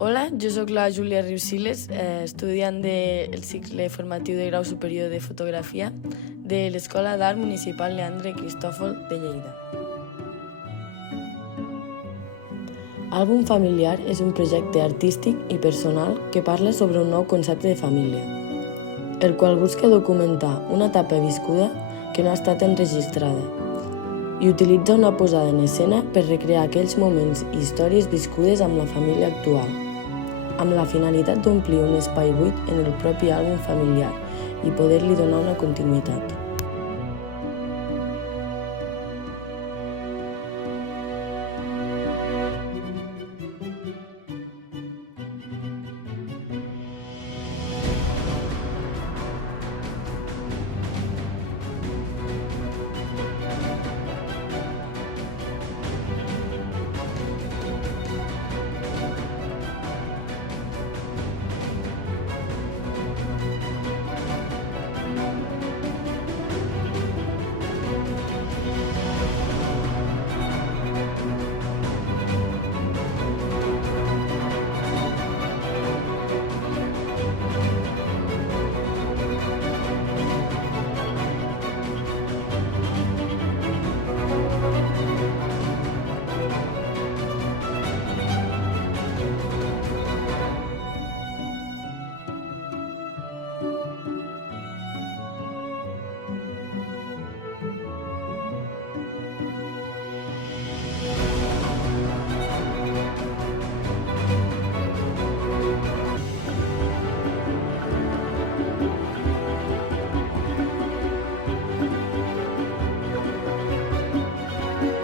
Hola, jo sóc la Júlia Riusiles, estudiant del cicle formatiu de grau superior de fotografia de l'Escola d'Art Municipal Leandre Cristòfol de Lleida. Àlbum familiar és un projecte artístic i personal que parla sobre un nou concepte de família, el qual busca documentar una etapa viscuda que no ha estat enregistrada i utilitza una posada en escena per recrear aquells moments i històries viscudes amb la família actual, amb la finalitat d'omplir un espai buit en el propi àlbum familiar i poder-li donar una continuïtat.